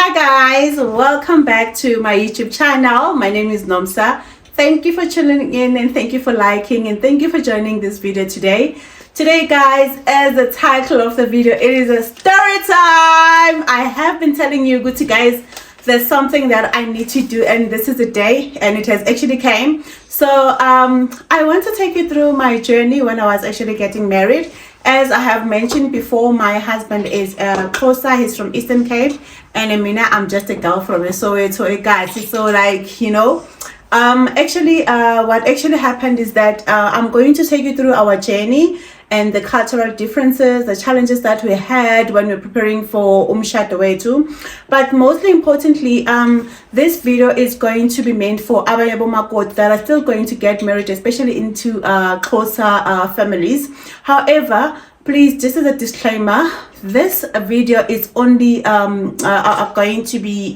Hi guys, welcome back to my YouTube channel. My name is Nomsa. Thank you for tuning in and thank you for liking and thank you for joining this video today. Today guys, as the title of the video, it is a story time. I have been telling you good to guys, there's something that I need to do and this is the day and it has actually came. So I want to take you through my journey when I was actually getting married. As I have mentioned before, my husband is Xhosa, he's from Eastern Cape, and Amina, I'm just a girl from Soweto, guys. So like, you know, what actually happened is that I'm going to take you through our journey and the cultural differences, the challenges that we had when we were preparing for Umshado Wetu. But mostly importantly, this video is going to be meant for Abayabo Makoti that are still going to get married, especially into Xhosa families. However, please, just as a disclaimer, this video is only going to be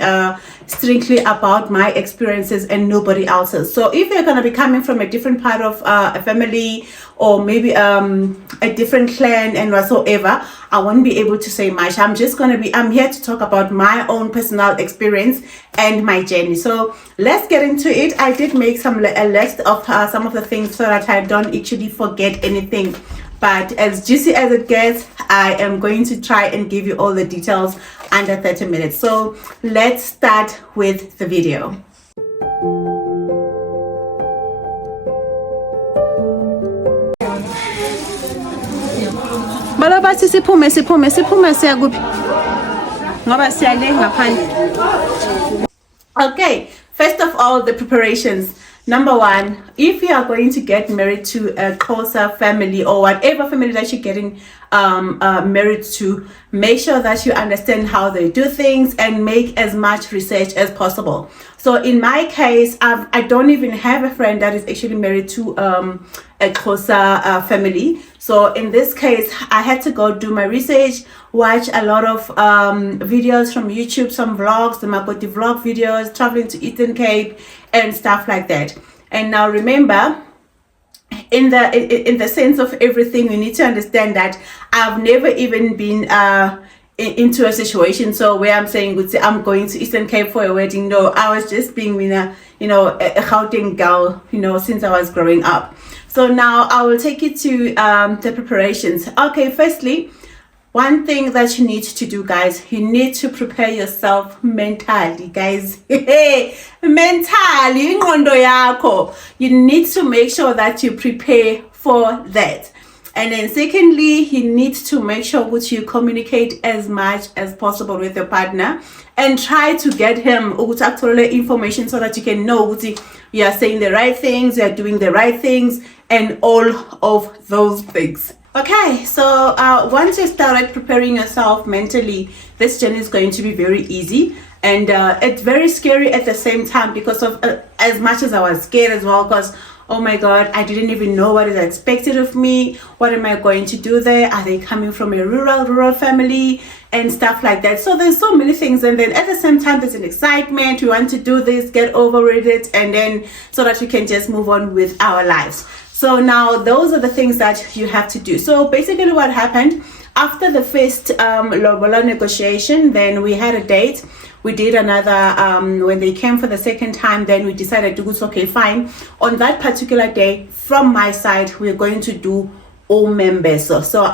strictly about my experiences and nobody else's. So if you're going to be coming from a different part of a family or maybe a different clan and whatsoever, I won't be able to say much. I'm here to talk about my own personal experience and my journey. So let's get into it. I did make a list of some of the things so that I don't actually forget anything. But as juicy as it gets, I am going to try and give you all the details under 30 minutes. So let's start with the video. Okay, first of all, the preparations. Number one, if you are going to get married to a Xhosa family or whatever family that you're getting married to, make sure that you understand how they do things and make as much research as possible. So in my case, I don't even have a friend that is actually married to a Xhosa family. So in this case, I had to go do my research, watch a lot of videos from YouTube, some vlogs, the Makoti vlog videos, traveling to Eastern Cape and stuff like that. And now remember, in the sense of everything, we need to understand that I've never even been into a situation so where I'm saying I'm going to Eastern Cape for a wedding. No, I was just being a Gauteng girl, since I was growing up. So now I will take you to the preparations. Okay, firstly, one thing that you need to do, guys, you need to prepare yourself mentally, guys. Mentally, you need to make sure that you prepare for that. And then secondly, you need to make sure that you communicate as much as possible with your partner and try to get him information so that you can know you are saying the right things, you are doing the right things, and all of those things. Okay, so once you started preparing yourself mentally, this journey is going to be very easy. And it's very scary at the same time because of as much as I was scared as well, because oh my god, I didn't even know what is expected of me. What am I going to do there? Are they coming from a rural family and stuff like that? So there's so many things, and then at the same time there's an excitement. We want to do this, get over it, and then so that we can just move on with our lives. So now those are the things that you have to do. So basically what happened after the first lobola negotiation, then we had a date. We did another when they came for the second time, then we decided to go, okay, fine. On that particular day, from my side, we're going to do all members. So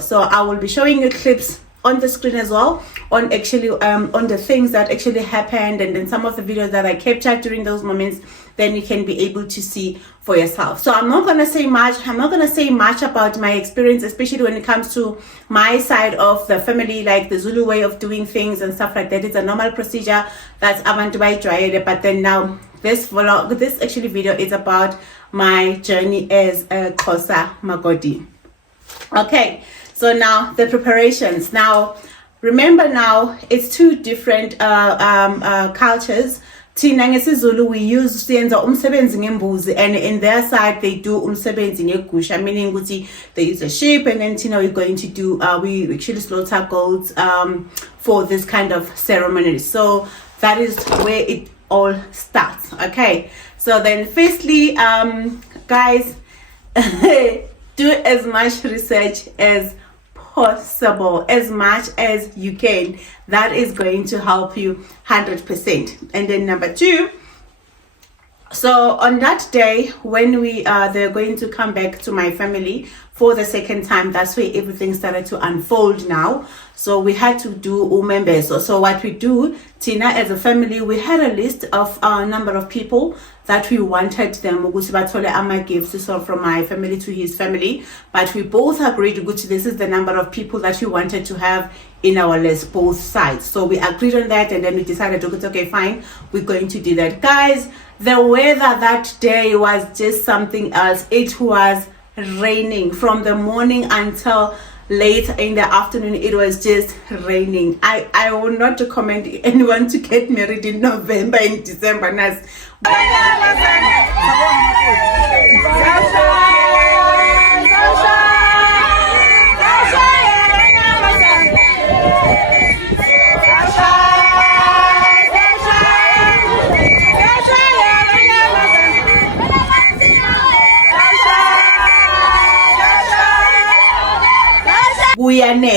So I will be showing you clips on the screen as well on actually on the things that actually happened, and then some of the videos that I captured during those moments, then you can be able to see for yourself. So I'm not going to say much about my experience, especially when it comes to my side of the family, like the Zulu way of doing things and stuff like that. It's a normal procedure that's abantu bayijwayele. But then now this actually video is about my journey as a Xhosa Makoti. Okay, so now the preparations. Now remember now, it's two different cultures. Thina ngesiZulu we use siyenza umsebenzi ngembuzi, and in their side they do umsebenzi ngegusha, meaning ukuthi they use a sheep, and then we're going to do we actually slaughter goats for this kind of ceremony. So that is where it all starts. Okay, so then firstly, guys, do as much research as possible, as much as you can. That is going to help you 100%. And then number two, so on that day when they're going to come back to my family for the second time, that's where everything started to unfold now. So we had to do umembezo. So what we do, Tina, as a family, we had a list of a number of people that we wanted them ukuthi bathole ama-gifts, so from my family to his family, but we both agreed ukuthi this is the number of people that we wanted to have in our list, both sides. So we agreed on that, and then we decided, okay, fine, we're going to do that. Guys, the weather that day was just something else. It was raining from the morning until late in the afternoon. It was just raining. I would not recommend anyone to get married in November and December.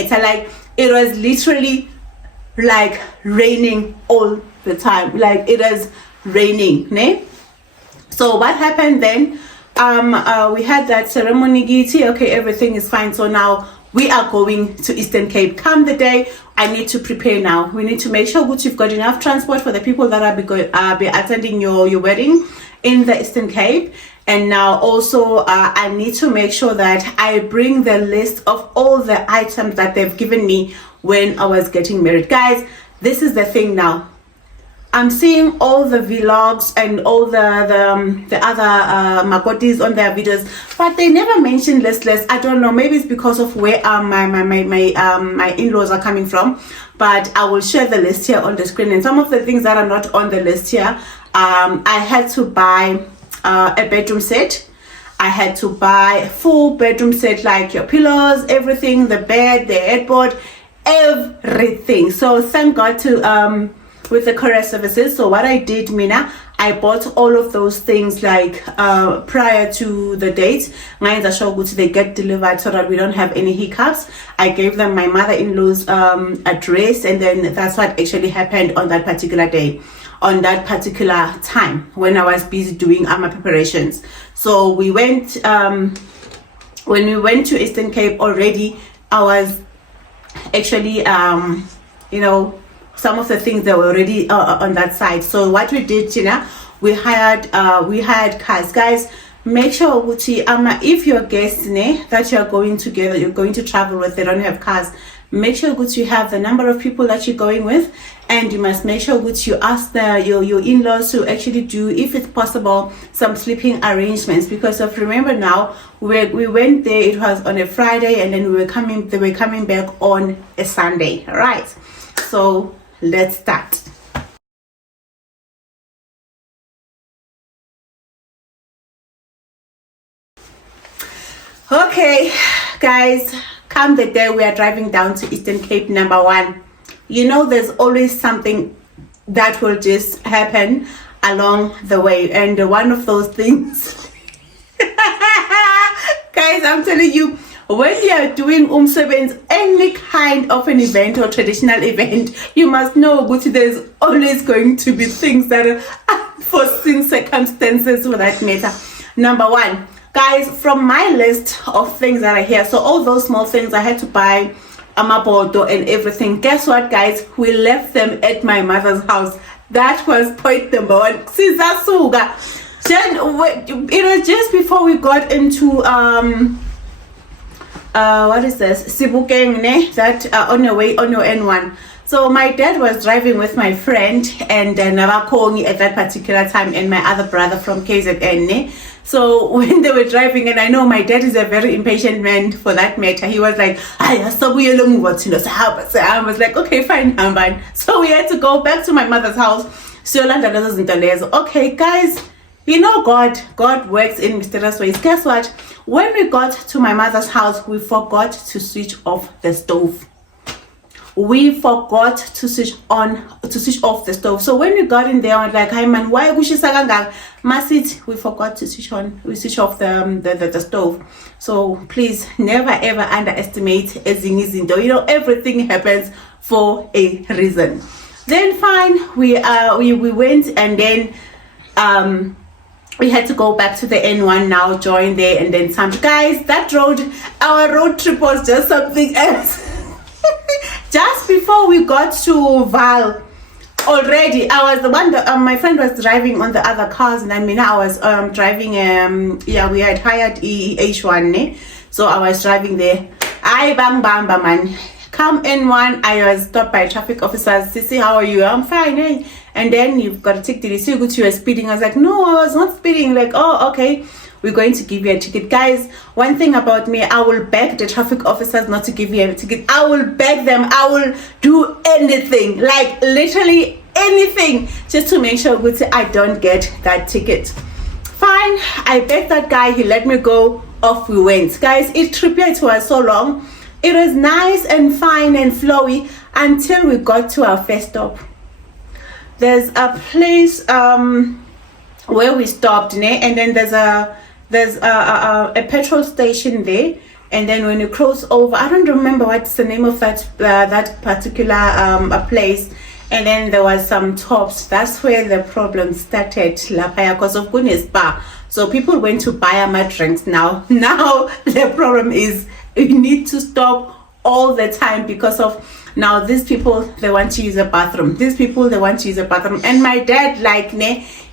Like it was literally like raining all the time. Like it was raining, ne? So what happened then? We had that ceremony, Giti. Okay, everything is fine. So now we are going to Eastern Cape. Come the day, I need to prepare now. We need to make sure that you've got enough transport for the people that are be attending your wedding in the Eastern Cape. And now also I need to make sure that I bring the list of all the items that they've given me when I was getting married. Guys, this is the thing now. I'm seeing all the vlogs and all the other Makotis on their videos, but they never mention list. I don't know, maybe it's because of where my in-laws are coming from, but I will share the list here on the screen. And some of the things that are not on the list here, I had to buy a bedroom set. I had to buy a full bedroom set, like your pillows, everything, the bed, the headboard, everything. So thank God to with the courier services. So what I did, Mina, I bought all of those things like prior to the date. They get delivered so that we don't have any hiccups. I gave them my mother-in-law's address, and then that's what actually happened on that particular day, on that particular time when I was busy doing my preparations. So we went when we went to Eastern Cape already, I was actually some of the things that were already on that side. So what we did, Tina, we hired cars. Guys, make sure if your guests that you're going together, you're going to travel with, they don't have cars, make sure you have the number of people that you're going with, and you must make sure you ask your in-laws to actually do, if it's possible, some sleeping arrangements, because remember now we went there, it was on a Friday, and then they were coming back on a Sunday. All right, so let's start. Okay, guys, come the day we are driving down to Eastern Cape. Number one, there's always something that will just happen along the way, and one of those things guys, I'm telling you, when you are doing umsebenzi, any kind of an event or traditional event, you must know that there's always going to be things that are unforeseen circumstances for that matter. Number one, guys, from my list of things that are here, so all those small things I had to buy, amabodo and everything, guess what, guys, we left them at my mother's house. That was point number one. Sizasuga. It was just before we got into what is this, Sibukeng, that on your way on your N1. So my dad was driving with my friend and Navakongi at that particular time, and my other brother from KZN. So when they were driving, and I know my dad is a very impatient man for that matter, he was like, I was like, okay, fine, man. So we had to go back to my mother's house. Okay, guys, you know God works in mysterious ways. Guess what? When we got to my mother's house, we forgot to switch off the stove. We forgot to switch off the stove. So when we got in there, I was like, "Hi man, why we forgot to switch off the stove." So please never ever underestimate ezinye izinto. You know, everything happens for a reason. Then fine, we went, and then we had to go back to the N1 now, join there, and then some. Guys, our road trip was just something else. Just before we got to Val, already I was the one that my friend was driving on the other cars, and I was driving. We had hired H1, so I was driving there. I bang bamba man. Come N1, I was stopped by traffic officers. Sissy, how are you? I'm fine, eh? And then you've got to take the receipt. You were speeding. I was like, no, I was not speeding. Like, oh, okay, we're going to give you a ticket. Guys, one thing about me, I will beg the traffic officers not to give you a ticket. I will beg them. I will do anything, like literally anything, just to make sure I don't get that ticket. Fine, I begged that guy. He let me go. Off we went. Guys, it was so long. It was nice and fine and flowy until we got to our first stop. There's a place where we stopped, and then there's a petrol station there. And then when you cross over, I don't remember what's the name of that particular place. And then there was some tops. That's where the problem started, because of goodness bar. So people went to buy my drinks now. Now the problem is you need to stop all the time because of now these people, they want to use a bathroom. These people, they want to use a bathroom. And my dad,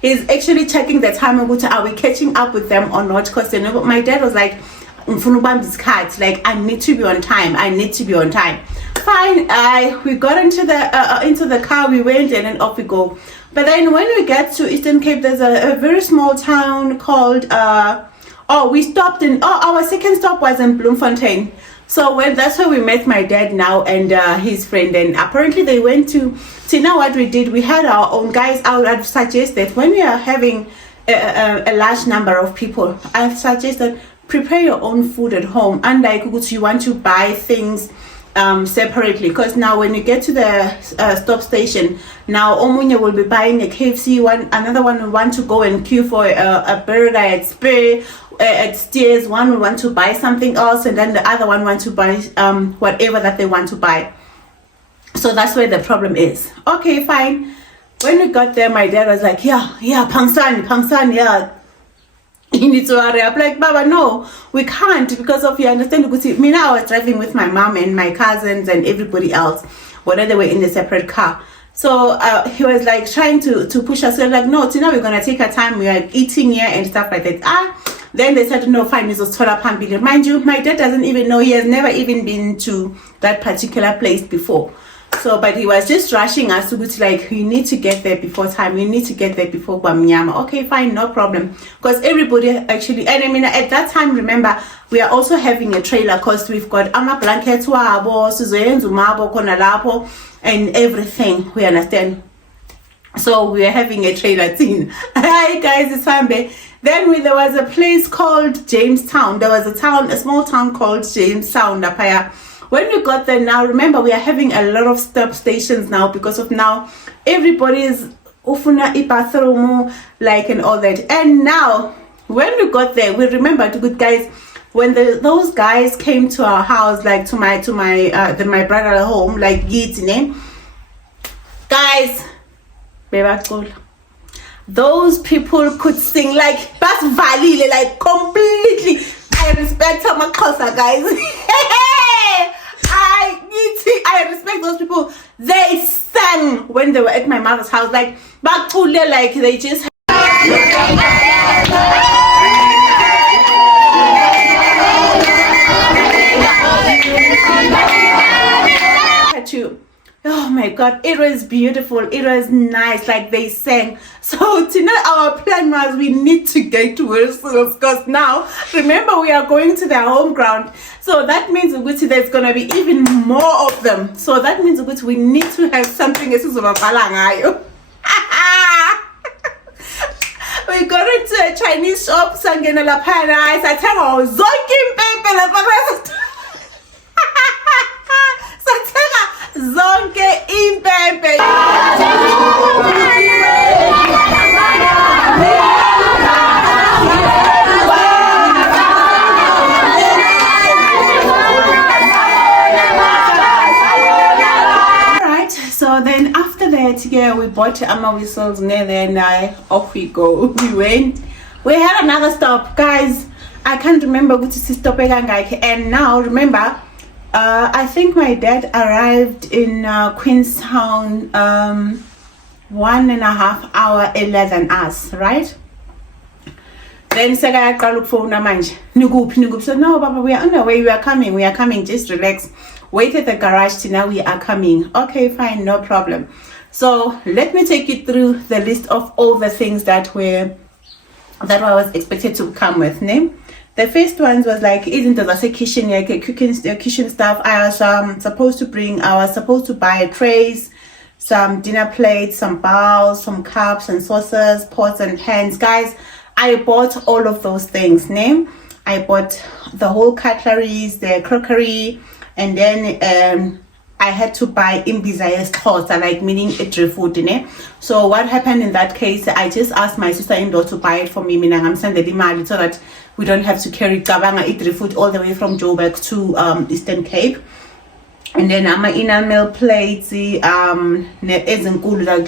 he's actually checking the time. Are we catching up with them or not? Because my dad was like, I need to be on time. I need to be on time. Fine. We got into the car. We went, and then off we go. But then when we get to Eastern Cape, there's a very small town called we stopped in our second stop was in Bloemfontein. So that's where we met my dad now and his friend. And apparently they went to now what we did, we had our own. Guys, I would suggest that when we are having a large number of people, I suggest that prepare your own food at home, unlike you want to buy things separately, because now when you get to the stop station, now Omunya will be buying a KFC one, another one will want to go and queue for a burger at Spur, at Stairs, one will want to buy something else, and then the other one want to buy whatever that they want to buy. So that's where the problem is. Okay, fine. When we got there, my dad was like, yeah, Pangsan, yeah, you need to hurry up. Like, Baba, no, we can't, because of, you understand, me now I was driving with my mom and my cousins and everybody else, whether they were in a separate car. So he was like trying to push us. So like, no, Tina, we're gonna take our time. We are eating here and stuff like that. Then they said, no, fine, it's a mind you, my dad doesn't even know. He has never even been to that particular place before. So, but he was just rushing us to like, you need to get there before time. You need to get there before Guamnyama. Okay, fine, no problem. Because everybody actually, and I mean, at that time, remember, we are also having a trailer because we've got ama blankets and everything. We understand. So we are having a trailer team. Hi guys, it's Hambe. Then there was a place called Jamestown. There was a small town called Jamestown. When we got there, now remember we are having a lot of stop stations now because of now everybody is ufuna ibathroom like and all that. And now when we got there, we remembered, good guys, when those guys came to our house, like to my brother home, like Yitine, guys, those people could sing like that's valile, like completely. I respect Xhosa, guys. I respect those people. They sang when they were at my mother's house, like they just had to Oh my God, it was beautiful. It was nice, like they sang. So tonight our plan was we need to get to Wales because now, remember, we are going to their home ground. So that means there's going to be even more of them. So that means we need to have something. We got into a Chinese shop, sangena la paradise. I tell her, Zokim Pepe la zonke impempe. Alright, so then after that, yeah, we bought our whistles near there and off we go. We went. We had another stop, guys. I can't remember which is stop, and now remember, I think my dad arrived in Queenstown 1.5 hours earlier than us, right? Then said I look for manje. Nugup. So no, Papa, we are on the way. We are coming. Just relax. Wait at the garage till now we are coming. Okay, fine, no problem. So let me take you through the list of all the things that I was expected to come with. Name. The first ones was like, isn't the kitchen, like kitchen stuff. I was supposed to buy trays, some dinner plates, some bowls, some cups and saucers, pots and pans. Guys, I bought all of those things. Name. I bought the whole cutleries, the crockery, and then I had to buy imbizayas Xhosa, like meaning a food in it. So what happened in that case, I just asked my sister-in-law to buy it for me, meaning I'm sending the money so that we don't have to carry Gabanga Idri food all the way from Joburg to Eastern Cape. And then I'm enamel plates, like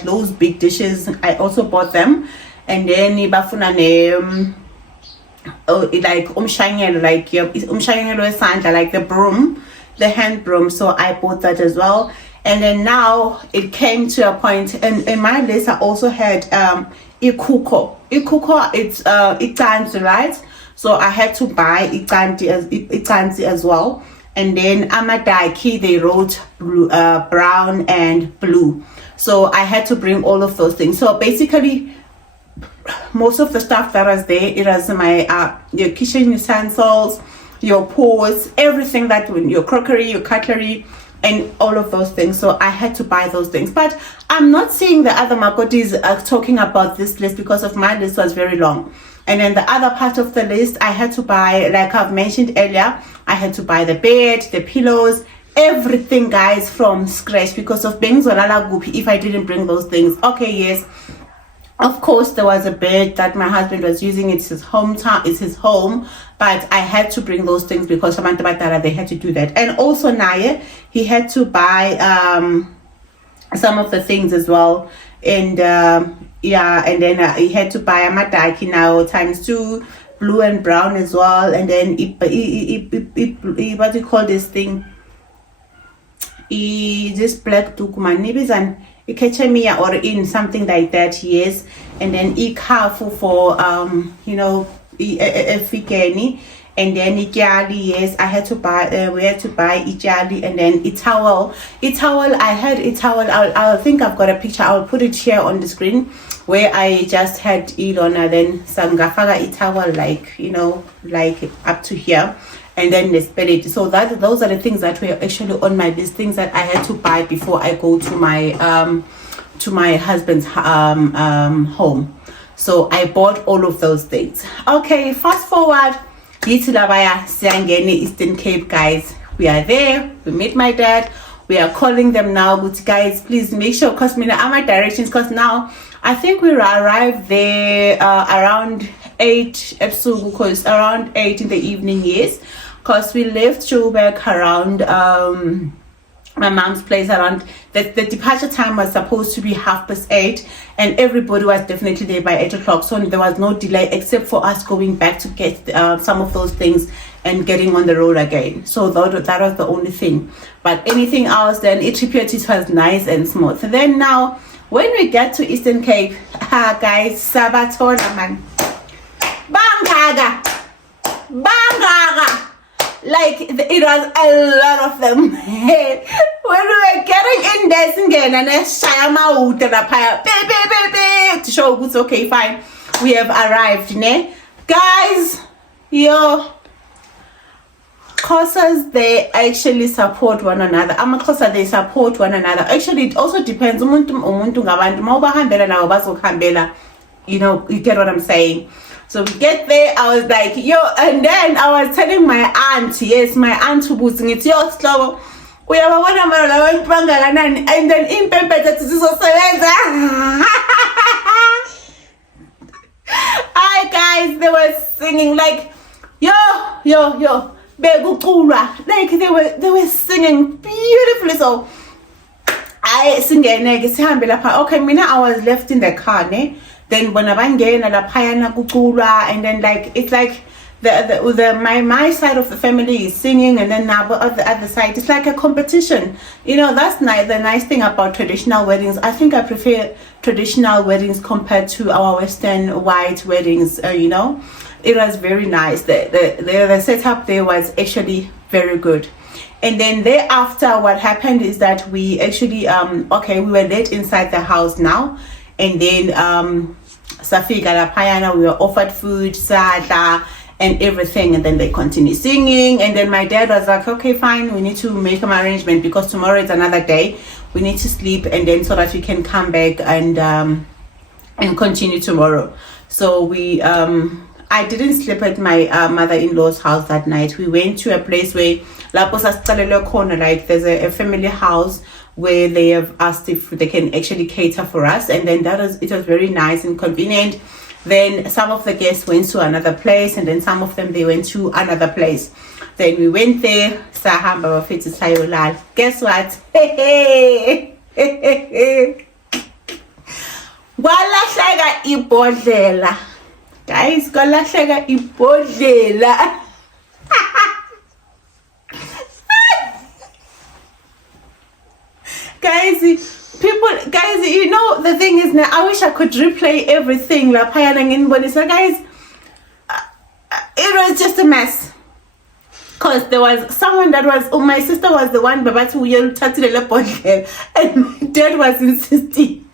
those big dishes. I also bought them. And then ibafuna like like the broom, the hand broom. So I bought that as well. And then now it came to a point, and in my list I also had ikuko. It's itanzi, right? So I had to buy itanzi as well. And then amadaki, they wrote blue, brown and blue. So I had to bring all of those things. So basically, most of the stuff that was there, it was my your kitchen utensils, your pots, everything that your crockery, your cutlery, and all of those things. So I had to buy those things. But I'm not seeing the other Makotis talking about this list because of my list was very long. And then the other part of the list, I had to buy, like I've mentioned earlier, I had to buy the bed, the pillows, everything, guys, from scratch because of being Zolala Gupi if I didn't bring those things. Okay, yes. Of course, there was a bed that my husband was using. It's his hometown, it's his home. But I had to bring those things because they had to do that. And also, Naya, he had to buy some of the things as well. And yeah, and then he had to buy a mataki now times 2, blue and brown as well. And then what do you call this thing? This black tukuma Ikechemia or in something like that, yes. And then ikafu for fikeni, and then ikyali, yes. I had to buy we had to buy ikyali, and then itowel. I had a towel. I think I've got a picture. I'll put it here on the screen where I just had Ilona, then sangafaga itowel, like like up to here. And then they spell it. So those are the things that were actually on my list, things that I had to buy before I go to my husband's home. So I bought all of those things. Okay, fast forward. Eastern Cape, guys. We are there. We meet my dad. We are calling them now. But guys, please make sure, because I'm my directions, because now I think we arrived there around 8 because around 8 in the evening, yes. Because we left Joburg around my mom's place around the departure time was supposed to be 8:30, and everybody was definitely there by 8 o'clock. So there was no delay except for us going back to get some of those things and getting on the road again. So that was the only thing. But anything else, then it was nice and smooth. Then now when we get to Eastern Cape, guys, Sabatona man, Bangaga. Like it was a lot of them. When we were getting in there, singing and to show it's okay, fine. We have arrived, ne? Guys, yo. Xhosas, they actually support one another. Xhosa, they support one another. Actually, it also depends. You know, you get what I'm saying. So we get there, I was like, yo, and then I was telling my aunt, yes, my aunt who was saying, yo, slow. We have one and then in Pempeta to so hi guys, they were singing like yo like they were singing beautifully. So I sing okay, mina I was left in the car, ne? Then when and then like it's like my side of the family is singing, and then now the other side, it's like a competition. You know, that's nice. The nice thing about traditional weddings, I think I prefer traditional weddings compared to our Western white weddings. You know, it was very nice. The setup there was actually very good. And then thereafter, what happened is that we actually we were late inside the house now, and then Safika La Payana, we were offered food, sada, and everything, and then they continue singing. And then my dad was like, okay, fine, we need to make an arrangement because tomorrow is another day, we need to sleep, and then so that we can come back and continue tomorrow. So we I didn't sleep at my mother-in-law's house that night. We went to a place where like there's a family house where they have asked if they can actually cater for us, and then it was very nice and convenient. Then some of the guests went to another place, and then some of them, they went to another place. Then we went there. Guess what? Kwalahleka ibhodlela. Guys, kwalahleka ibhodlela. Guys, you know, the thing is now, I wish I could replay everything. But so guys, it was just a mess. Because there was someone that was, my sister was the one, and my dad was insisting.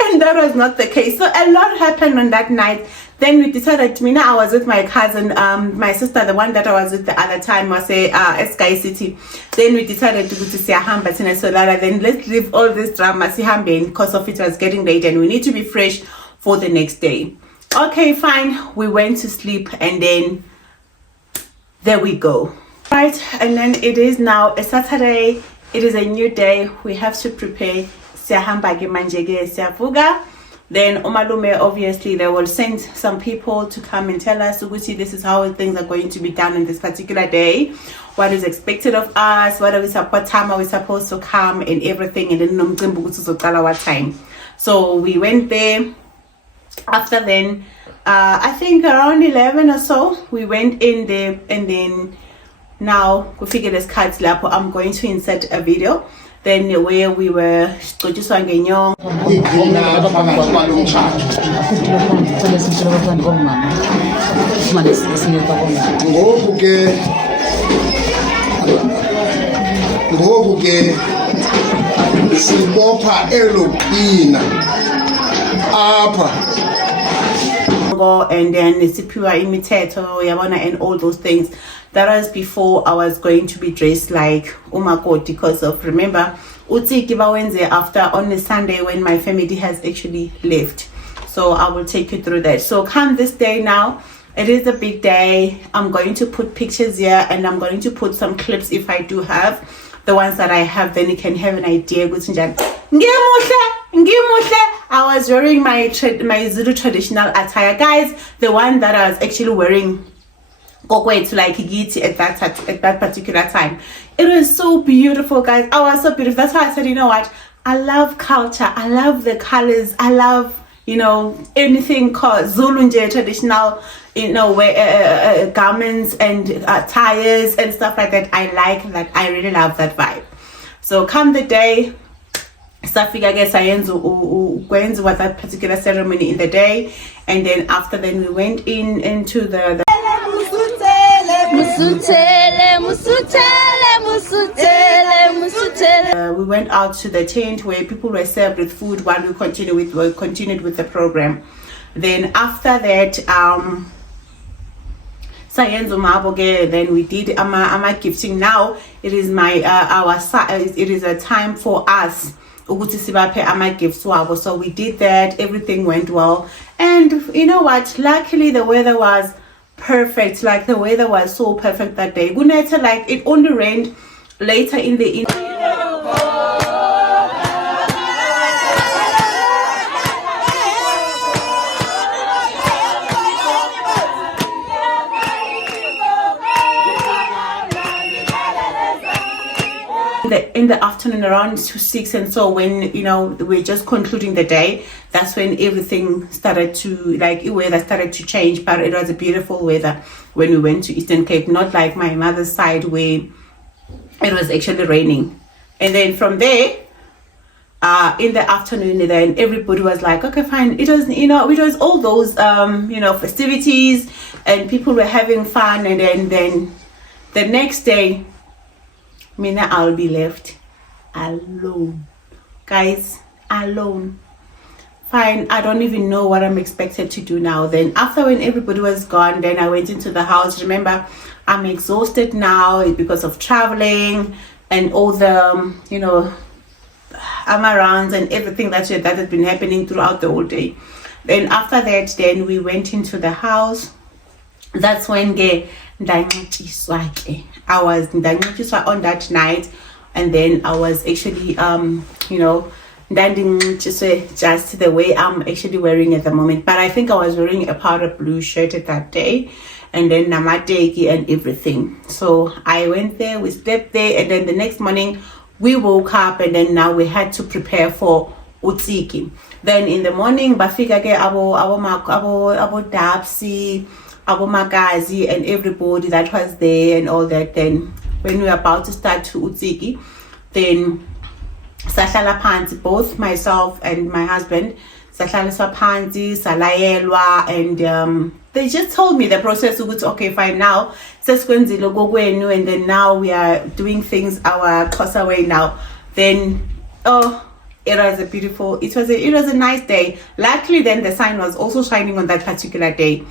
And that was not the case. So a lot happened on that night. Then we decided, Mina, I was with my cousin, my sister, the one that I was with the other time, was Sky City. Then we decided to go to Siahamba, then let's leave all this drama, Sihambe, because of it was getting late and we need to be fresh for the next day. Okay, fine. We went to sleep, and then there we go. Right, and then it is now a Saturday. It is a new day. We have to prepare Siahamba Manjege Siafuga. Then Omalume, obviously, they will send some people to come and tell us, Uguti, this is how things are going to be done on this particular day. What is expected of us? What time are we supposed to come and everything? And then what time. So we went there. After then, I think around 11 or so, we went in there, and then now we figured this cards lap. I'm going to insert a video. Then where we were just and then Sipiwa imitator, Yabana, and all those things. That was before I was going to be dressed like Makoti, because of, remember, Uti Kiba Wednesday after on the Sunday when my family has actually left. So I will take you through that. So come this day now, it is a big day. I'm going to put pictures here, and I'm going to put some clips if I do have. The ones that I have, then you can have an idea. I was wearing my Zulu traditional attire, guys. The one that I was actually wearing to like Giti at that particular time. It was so beautiful, guys. I was so beautiful. That's why I said, you know what? I love culture. I love the colors. I love, you know, anything called Zulu traditional, you know, garments and attires and stuff like that. I like that. I really love that vibe. So come the day, Safika Sayenzu was that particular ceremony in the day, and then after then we went into the We went out to the tent where people were served with food while we continued with the program. Then after that, then we did ama gifting. Now it is it is a time for us ukuthi sibaphe ama gifts wabo. So we did that. Everything went well, and you know what, luckily the weather was perfect. Like the weather was so perfect that day. Like it only rained later in the evening. In the afternoon around 6, and so when we're just concluding the day, that's when everything started to, like, weather started to change. But it was a beautiful weather when we went to Eastern Cape, not like my mother's side where it was actually raining. And then from there, in the afternoon, then everybody was like, okay, fine. It was it was all those festivities, and people were having fun. And then the next day, Mina, I'll be left alone, guys, alone. Fine, I don't even know what I'm expected to do now. Then after, when everybody was gone, then I went into the house. Remember, I'm exhausted now because of traveling and all the amarounds and everything that had been happening throughout the whole day. Then after that, then we went into the house. That's when I was on that night, and then I was actually just the way I'm actually wearing at the moment. But I think I was wearing a powder blue shirt at that day, and then namateki and everything. So I went there, we slept there, and then the next morning we woke up, and then now we had to prepare for utsiki. Then in the morning bafika ke abo Dapsi, Abu Magazi, and everybody that was there and all that. Then when we were about to start to utsiki, then sahlala phansi, both myself and my husband, sahlaliswa phansi, salayelwa, and they just told me the process. Okay, fine, now sesikwenzile kokwenu, and then now we are doing things our Xhosa way now. Then it was a nice day. Luckily, then the sun was also shining on that particular day.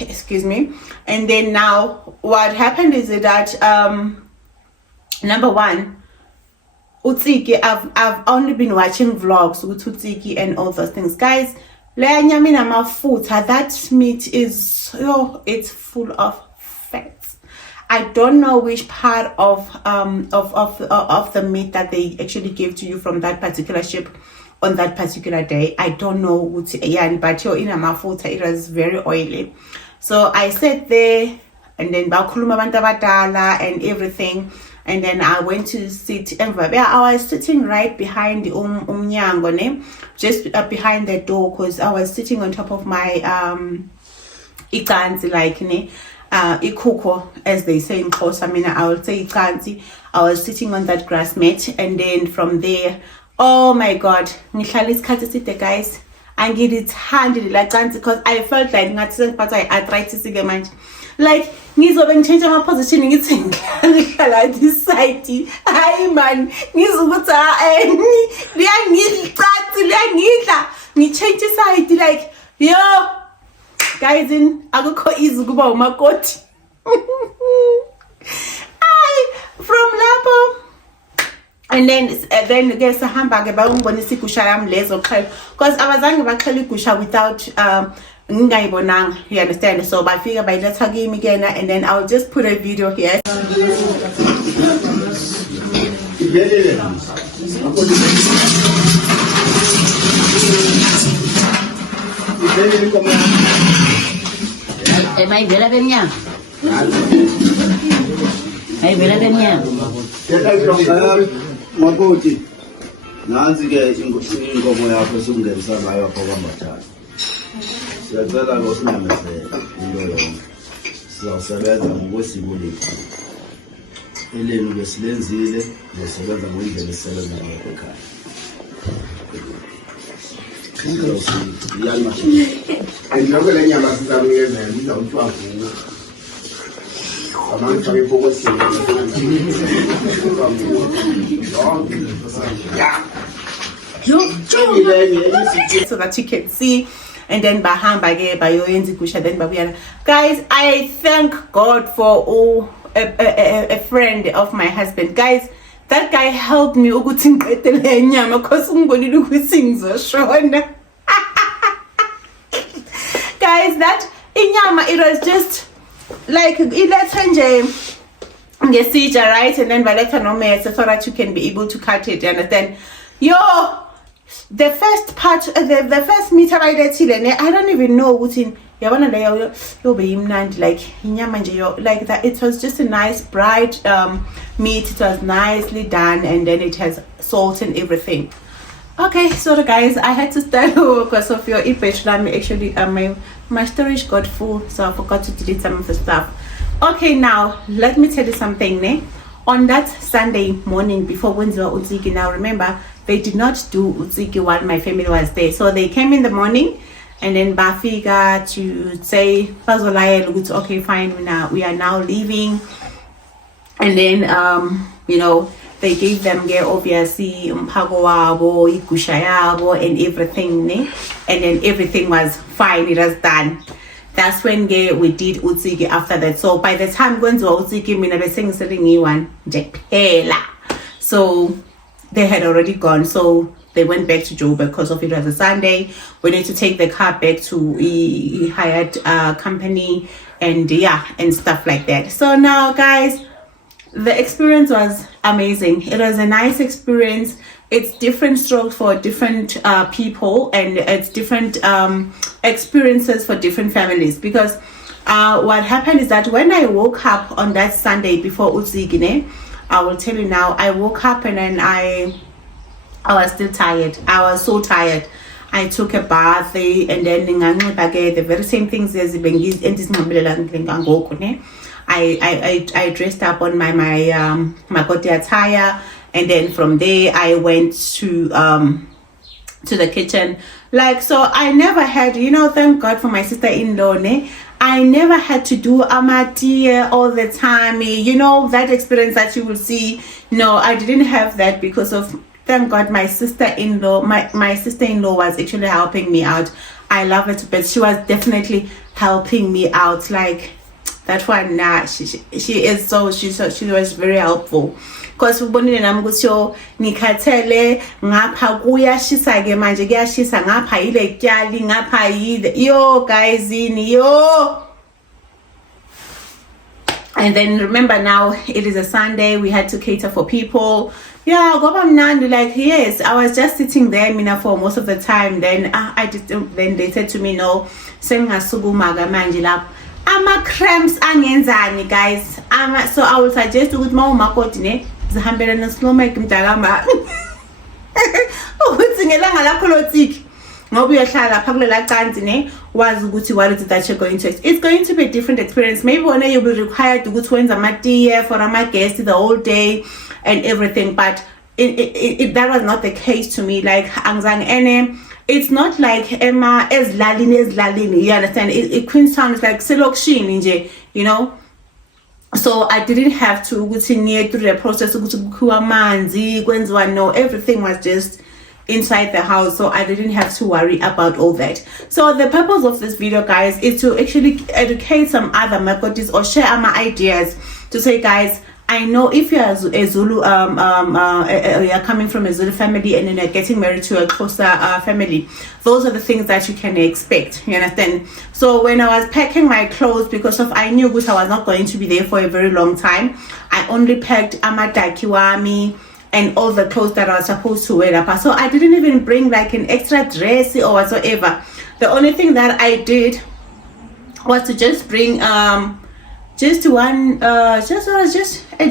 Excuse me. And then now what happened is that number one, utsiki, I've only been watching vlogs with utsiki and all those things, guys. That meat is it's full of fats. I don't know which part of the meat that they actually give to you from that particular ship on that particular day. I don't know what, but in amafuta, it was very oily. So I sat there, and then and everything, and then I went to sit. I was sitting right behind the just behind the door, because I was sitting on top of my ikanzi, like ikuko, as they say in Xhosa. I would say ikanzi. I was sitting on that grass mat, and then from there, oh my god, guys, I get it handed like because I felt like arthritis again. Like change my position, it's this side. Hi man, change side, like yo guys, in is Makoti. From Lapo. And then there's a hamburger because I was angry kusha without you understand. So I figure by let's hug him again, and then I'll just put a video here. Makoti, nanzi ke inkomo yakho sungenisa ngayo apho kwambathatha. Siyacela ngosinyamezele into yonke. Sizawusebenza ngokwesiko lethu. Elenu besilenzile, sisebenza ngokwendlela esisebenza ngayo ekhaya. Yalima. Andiloko le nyama sizamnikeza izawuthwa kuwo. so that you can see. And then bahamba ke bayoyenza igusha, then babuyana. Guys, I thank God for a friend of my husband. Guys, that guy helped me ukuthi ngiqedele inyama because ungibonile ukuthi ngizoshona. Guys, that inyama, it was just like ilethe nje ngesija, right? And then baletha nomese so that you can be able to cut it, you understand? The first part, the first meter I don't even know what in yabona leyo yobe imnandi, like inyama nje like that. It was just a nice bright meat. It was nicely done, and then it has salt and everything. Okay, so guys, I had to start over because of your e-page. Actually, my storage got full, so I forgot to delete some of the stuff. Okay, now let me tell you something, ne? On that Sunday morning before Wenziwa Utsiki, now remember, they did not do Utsiki while my family was there. So they came in the morning, and then Bafika to say, okay, fine, we are now leaving. And then, they gave them obviously umphago wabo, igusha yabo, and everything, ne? And then everything was fine, it was done. That's when we did Utsiki after that. So by the time going to Utsiki, mina besengiselingi one jephela. So they had already gone. So they went back to Joburg because of it was a Sunday. We need to take the car back to a hired company, and and stuff like that. So now, guys, the experience was amazing. It was a nice experience. It's different strokes for different people, and it's different experiences for different families. Because what happened is that when I woke up on that Sunday before Utsiki, I will tell you now, I woke up and then I was still tired. I was so tired. I took a bath, and then the very same things as I dressed up on my Makoti attire, and then from there I went to the kitchen. Like, so I never had, thank God for my sister-in-law, ne? I never had to do amati all the time, that experience that you will see. No, I didn't have that because of, thank God, my sister-in-law. My sister-in-law was actually helping me out. I love it, but she was definitely helping me out. Like, that one, she was very helpful. Because ubonile nami ukuthi yo ngikhathele ngapha kuyashisa ke manje kuyashisa ngapha ile kyali ngapha yile yo guys yo. And then remember, now it is a Sunday, we had to cater for people. Goba mnandi, like, yes, I was just sitting there mina for most of the time. Then then they said to me, no, sengasukumaga manje lapho ama cramps angenzani, guys. So I would suggest ukuthi Makoti ne zihambele neslomek mntakama ukuthi ngelanga lakho lotsiki ngoba uyahlala lapha kulela cansi ne wazi ukuthi what is that you're going to it's going to be a different experience. Maybe one day you'll be required to go to wenza amatiye for ama guests the whole day and everything, but that was not the case to me. Like angizange ene, it's not like Emma ezlalini, you understand? Queenstown is like selokishini nje, So I didn't have to go through the process of no, everything was just inside the house, so I didn't have to worry about all that. So the purpose of this video, guys, is to actually educate some other Makotis or share my ideas to say, guys, I know if you're a Zulu, you're coming from a Zulu family and then you're getting married to a Xhosa family, those are the things that you can expect, you understand? So when I was packing my clothes, because I knew I was not going to be there for a very long time, I only packed amatakiwami and all the clothes that I was supposed to wear. So I didn't even bring like an extra dress or whatsoever. The only thing that I did was to just bring just a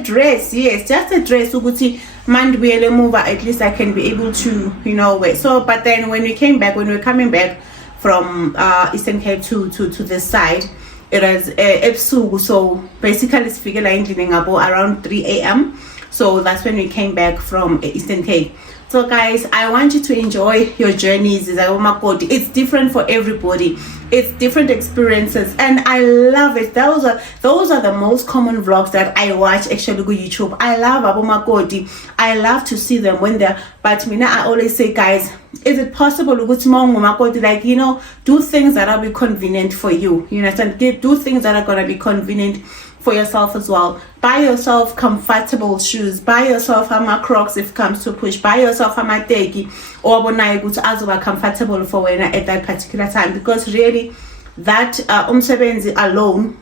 dress. Yes, just a dress. Uguti mandwele mover, at least I can be able to, wear. So but then when we were coming back from Eastern Cape to this side, it was ebusuku. So basically it's figure like around 3 a.m. So that's when we came back from Eastern Cape. So guys, I want you to enjoy your journeys. It's different for everybody. It's different experiences, and I love it. Those are the most common vlogs that I watch actually on YouTube. I love Makoti. I love to see them when they're, but I always say, guys, is it possible to like, you know, do things that will be convenient for you, you understand? Do things that are going to be convenient for yourself as well. Buy yourself comfortable shoes, buy yourself a Crocs if it comes to push, buy yourself a teki or azoba comfortable for when at that particular time, because really that umsebenzi alone,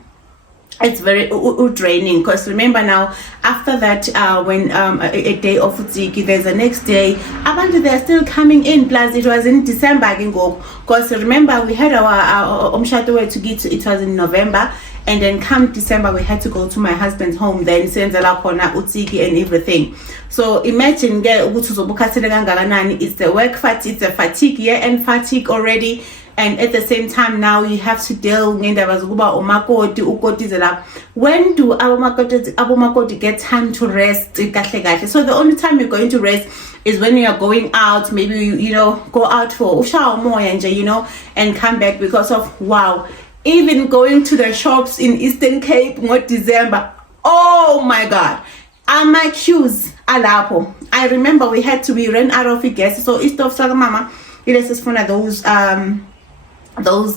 it's very draining. Because remember now, after that when a day of Utsiki, there's the next day, abantu they're still coming in, plus it was in December because remember we had our umshado to get, it was in November, and then come December we had to go to my husband's home, then senzela khona Utsiki and everything. So imagine it's the work fatigue, it's a fatigue, and fatigue already, and at the same time now you have to deal with when do Makoti get time to rest? So the only time you're going to rest is when you are going out, maybe you know, go out for ushawa moya, you know, and come back, because of wow, even going to the shops in Eastern Cape in December, oh my god, my queues alapo. I remember we ran out of gas, so instead of mama, it is one of those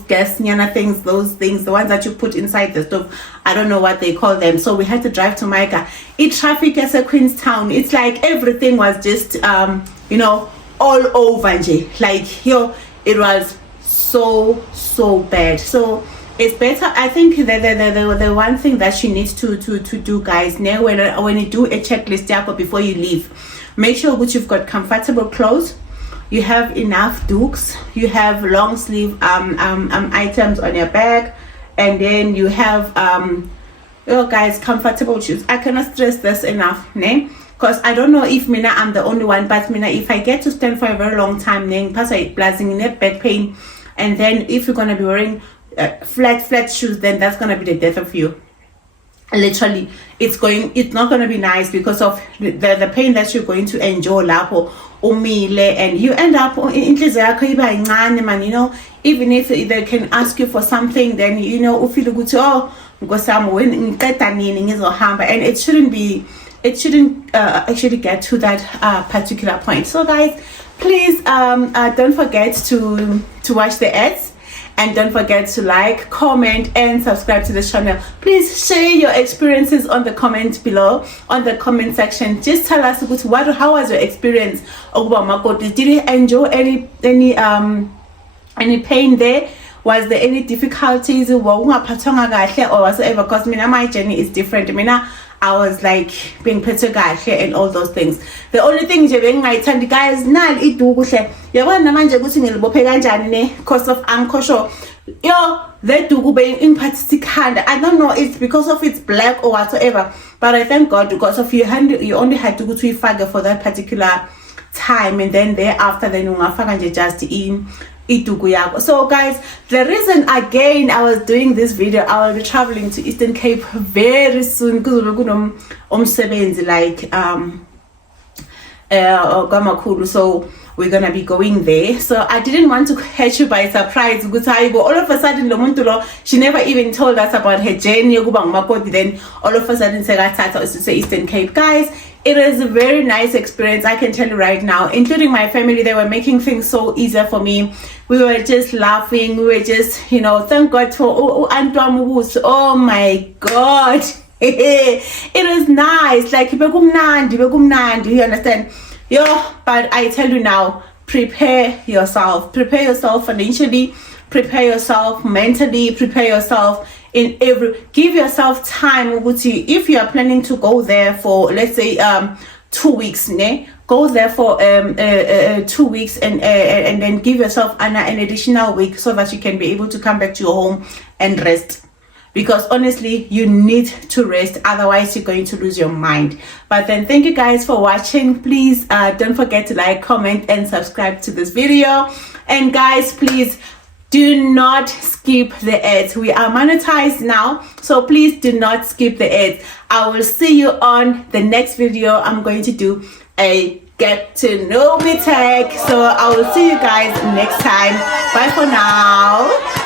gas nyana things, the ones that you put inside the stove. I don't know what they call them. So we had to drive to Micah. Traffic as a Queenstown. It's like everything was just you know, all over. Like it was so bad. So it's better. I think the one thing that you need to do, guys, now when you do a checklist before you leave, make sure that you've got comfortable clothes, you have enough dukes, you have long sleeve items on your bag, and then you have guys, comfortable shoes. I cannot stress this enough, because I don't know if I'm the only one, but if I get to stand for a very long time, plus I blazing back pain, and then if you're gonna be wearing flat shoes, then that's gonna be the death of you. Literally, it's not going to be nice, because of the pain that you're going to endure lapo umile, and you end up in, you know, even if they can ask you for something, then you know feel good, and it shouldn't actually get to that particular point. So guys, please don't forget to watch the ads. And don't forget to like, comment, and subscribe to this channel. Please share your experiences on the comment below, on the comment section. Just tell us how was your experience of Makoti? Did you enjoy any pain there? Was there any difficulties or whatsoever? Because my journey is different. I was like being pretty guys here and all those things. The only thing I tell the guys now it do because of unconscious. They do in particular. I don't know, it's because of it's black or whatsoever. But I thank God, because of you only had to go to Ifaga for that particular time, and then thereafter then you just in. So guys, the reason again I was doing this video, I will be traveling to Eastern Cape very soon because we're going to like so we're gonna be going there. So I didn't want to catch you by surprise. All of a sudden she never even told us about her journey. Then all of a sudden say Eastern Cape. Guys, it is a very nice experience, I can tell you right now. Including my family, they were making things so easier for me. We were just laughing, we were just, you know, thank God for oh my God. It was nice, like you understand? But I tell you now, prepare yourself financially, prepare yourself mentally, prepare yourself in give yourself time. If you are planning to go there for, let's say 2 weeks, go there for 2 weeks, and then give yourself an additional week so that you can be able to come back to your home and rest. Because honestly, you need to rest, otherwise you're going to lose your mind. But then thank you guys for watching. Please don't forget to like, comment, and subscribe to this video. And guys, please do not skip the ads. We are monetized now, so please do not skip the ads. I will see you on the next video. I'm going to do a get to know me tech. So I will see you guys next time. Bye for now.